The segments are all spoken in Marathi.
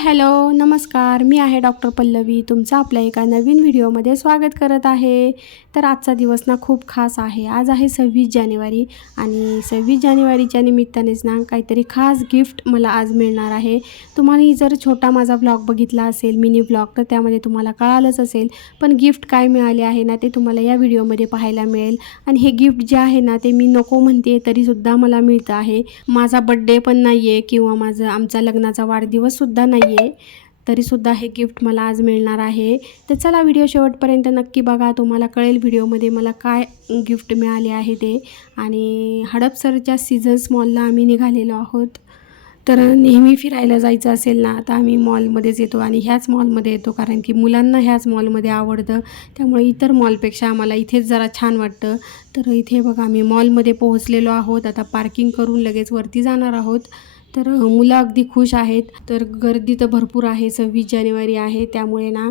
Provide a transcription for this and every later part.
हॅलो नमस्कार. मी आहे डॉक्टर पल्लवी. तुमचं आपल्या एका नवीन व्हिडिओमध्ये स्वागत करत आहे. तर आजचा दिवस ना खूप खास आहे. आज आहे सव्वीस जानेवारी आणि सव्वीस जानेवारीच्या निमित्तानेच ना काहीतरी खास गिफ्ट मला आज मिळणार आहे. तुम्हाला जर छोटा माझा ब्लॉग बघितला असेल मिनी ब्लॉग तर त्यामध्ये तुम्हाला कळालंच असेल पण गिफ्ट काय मिळाले आहे ना ते तुम्हाला या व्हिडिओमध्ये पाहायला मिळेल. आणि हे गिफ्ट जे आहे ना ते मी नको म्हणते तरीसुद्धा मला मिळतं आहे. माझा बड्डे पण नाही आहे किंवा माझं आमचा लग्नाचा वाढदिवससुद्धा नाही आहे तरीसुद्धा हे गिफ्ट मला आज मिळणार आहे. तर चला व्हिडिओ शेवटपर्यंत नक्की बघा. तुम्हाला कळेल व्हिडिओमध्ये मला काय गिफ्ट मिळाले आहे ते. आणि हडपसरच्या सीझन्स मॉलला आम्ही निघालेलो आहोत. तर नेहमी फिरायला जायचं असेल ना तर आम्ही मॉलमध्येच येतो आणि ह्याच मॉलमध्ये येतो. कारण की मुलांना ह्याच मॉलमध्ये आवडतं. त्यामुळे इतर मॉलपेक्षा आम्हाला इथेच जरा छान वाटतं. तर इथे बघा आम्ही मॉलमध्ये पोहोचलेलो आहोत. आता पार्किंग करून लगेच वरती जाणार आहोत. तर मुलं अगदी खुश आहेत. तर गर्दी तर भरपूर आहे. सव्वीस जानेवारी आहे. त्यामुळे ना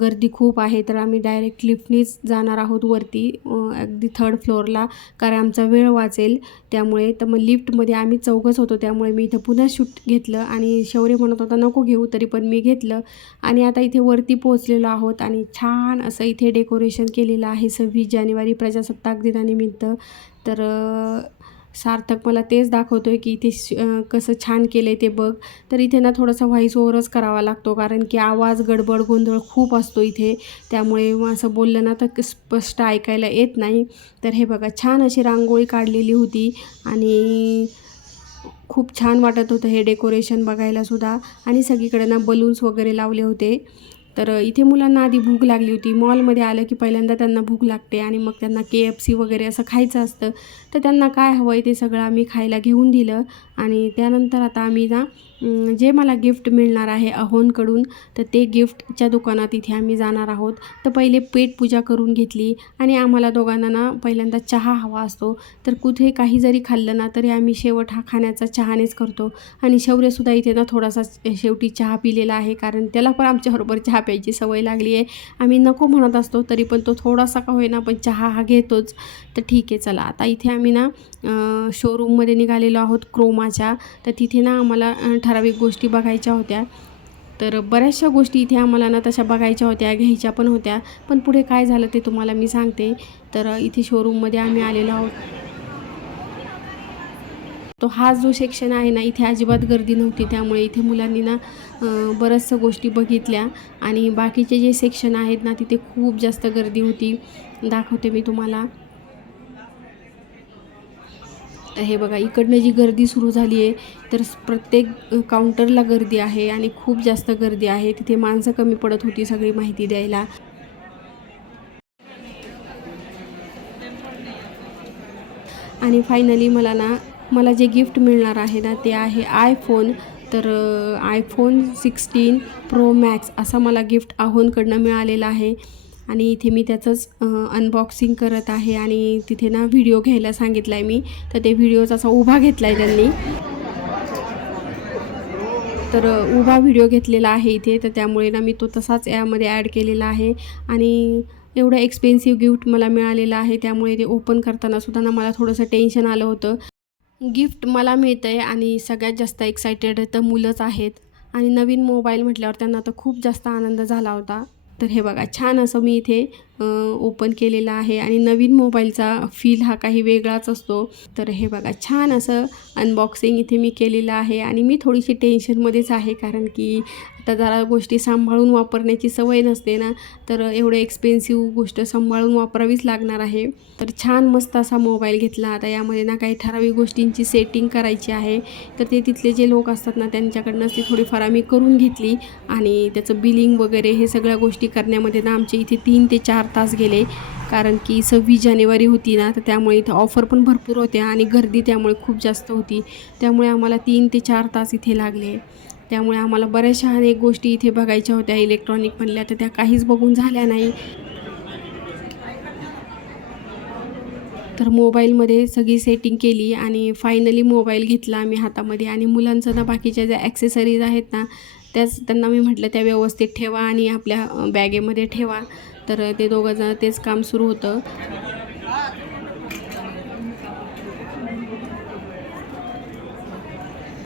गर्दी खूप आहे. तर आम्ही डायरेक्ट लिफ्टनीच जाणार आहोत वरती अगदी थर्ड फ्लोअरला कारण आमचा वेळ वाचेल. त्यामुळे तर मग लिफ्टमध्ये आम्ही चौघच होतो. त्यामुळे मी इथं पुन्हा शूट घेतलं आणि शौर्य म्हणत होता नको घेऊ. तरी पण मी घेतलं. आणि आता इथे वरती पोहोचलेलो आहोत आणि छान असं इथे डेकोरेशन केलेलं आहे. सव्वीस जानेवारी प्रजासत्ताक दिनानिमित्त. तर सार्थक मला तेच दाखवतो आहे की इथे श- कसं छान केलं आहे ते बघ. तर इथे ना थोडासा व्हॉईस ओव्हरच करावा लागतो कारण की आवाज गडबड गोंधळ खूप असतो इथे. त्यामुळे मग असं बोललं ना तर स्पष्ट ऐकायला येत नाही. तर हे बघा छान अशी रांगोळी काढलेली होती आणि खूप छान वाटत होतं हे डेकोरेशन बघायलासुद्धा आणि सगळीकडे ना बलून्स वगैरे लावले होते. तर इथे मुलांना आधी भूक लागली होती. मॉलमध्ये आलं की पहिल्यांदा त्यांना भूक लागते आणि मग त्यांना के एफ सी वगैरे असं खायचं असतं. तर त्यांना काय हवं आहे ते सगळं आम्ही खायला घेऊन दिलं. आणि त्यानंतर आता आम्ही ना जे मला गिफ्ट मिळणार आहे अहोनकडून तर ते गिफ्टच्या दुकानात इथे आम्ही जाणार आहोत. तर पहिले पेट पूजा करून घेतली आणि आम्हाला दोघांना ना पहिल्यांदा चहा हवा असतो. तर कुठे काही जरी खाल्लं ना तरी आम्ही शेवट हा खाण्याचा चहानेच करतो. आणि शौर्यसुद्धा इथे ना थोडासा शेवटी चहा पिलेला आहे कारण त्याला पण आमच्याबरोबर चहा प्यायची सवय लागली आहे. आम्ही नको म्हणत असतो तरी पण तो थोडासा का होईना पण चहा हा घेतोच. तर ठीक आहे चला. आता इथे आम्ही ना शोरूममध्ये निघालेलो आहोत क्रोमाच्या. तर तिथे ना आम्हाला ठराविक गोष्टी बघायच्या होत्या. तर बऱ्याचशा गोष्टी इथे आम्हाला ना तशा बघायच्या होत्या घ्यायच्या पण होत्या. पण पुढे काय झालं ते तुम्हाला मी सांगते. तर इथे शोरूममध्ये आम्ही आलेलो आहोत. तो हा जो सेक्शन आहे ना इथे अजिबात गर्दी नव्हती. त्यामुळे इथे मुलांनी ना बऱ्याचशा गोष्टी बघितल्या. आणि बाकीचे जे सेक्शन आहेत ना तिथे खूप जास्त गर्दी होती. दाखवते मी तुम्हाला. हे बघा इकडनं जी गर्दी सुरू झाली आहे तर प्रत्येक काउंटरला गर्दी आहे आणि खूप जास्त गर्दी आहे. तिथे माणसं कमी पडत होती सगळी माहिती द्यायला. आणि फायनली मला ना मला जे गिफ्ट मिळणार आहे ना ते आहे आयफोन तर आयफोन सिक्स्टीन प्रो मॅक्स असा मला गिफ्ट आहोनकडनं मिळालेला आहे. आणि इथे मी त्याचंच अनबॉक्सिंग करत आहे आणि तिथे ना व्हिडिओ घ्यायला सांगितला आहे मी. तर ते व्हिडिओच असा उभा घेतला आहे त्यांनी. तर उभा व्हिडिओ घेतलेला आहे इथे. तर त्यामुळे ना मी तो तसाच यामध्ये ॲड केलेला आहे. आणि एवढं एक्सपेन्सिव्ह गिफ्ट मला मिळालेलं आहे. त्यामुळे ते ओपन करताना सुद्धा ना मला थोडंसं टेन्शन आलं होतं. गिफ्ट मला मिळतं आहे आणि सगळ्यात जास्त एक्सायटेड तर मुलंच आहेत. आणि नवीन मोबाईल म्हटल्यावर त्यांना तर खूप जास्त आनंद झाला होता. तर हे बघा छान असं मी इथे ओपन केलेला आहे आणि नवीन मोबाईलचा फील हा काही वेगळाच असतो. तर हे बघा छान असं अनबॉक्सिंग इथे मी केलेलं आहे आणि मी थोडीशी टेन्शनमध्येच आहे कारण की आता जरा गोष्टी सांभाळून वापरण्याची सवय नसते ना तर एवढं एक्सपेन्सिव्ह गोष्ट सांभाळून वापरावीच लागणार आहे. तर छान मस्त असा मोबाईल घेतला. आता यामध्ये ना काही ठराविक गोष्टींची सेटिंग करायची आहे. तर ते तिथले जे लोक असतात ना त्यांच्याकडनंच ती थोडीफार आम्ही करून घेतली आणि त्याचं बिलिंग वगैरे हे सगळ्या गोष्टी करण्यामध्ये ना आमच्या इथे तीन ते चार तास गेले. कारण की सव्वीस जानेवारी होती ना तर त्यामुळे इथं ऑफर पण भरपूर होत्या आणि गर्दी त्यामुळे खूप जास्त होती. त्यामुळे आम्हाला तीन ते चार तास इथे लागले. त्यामुळे आम्हाला बऱ्याचशा अनेक गोष्टी इथे बघायच्या होत्या इलेक्ट्रॉनिक म्हणल्या तर त्या काहीच बघून झाल्या नाही. तर मोबाईलमध्ये सगळी सेटिंग केली आणि फायनली मोबाईल घेतला आम्ही हातामध्ये. आणि मुलांचं ना बाकीच्या ज्या ॲक्सेसरीज आहेत ना त्याच त्यांना मी म्हटलं त्या व्यवस्थित ठेवा आणि आपल्या बॅगेमध्ये ठेवा. तर ते दोघंजण तेच काम सुरू होतं.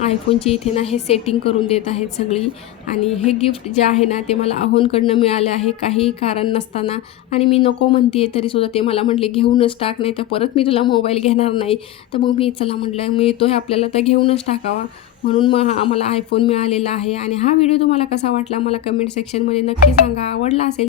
आयफोनची इथे ना हे सेटिंग करून देत आहेत सगळी. आणि हे गिफ्ट जे आहे ना ते मला अहोनकडनं मिळाले आहे. काही कारण नसताना. आणि मी नको म्हणते तरीसुद्धा ते मला म्हटले घेऊनच टाक नाही तर परत मी तुला मोबाईल घेणार नाही. तर मग मी चला म्हटलं मिळतो आहे आपल्याला तर घेऊनच टाकावा. म्हणून मग हा आम्हाला आयफोन मिळालेला आहे. आणि हा व्हिडिओ तुम्हाला कसा वाटला मला कमेंट सेक्शनमध्ये नक्की सांगा. आवडला असेल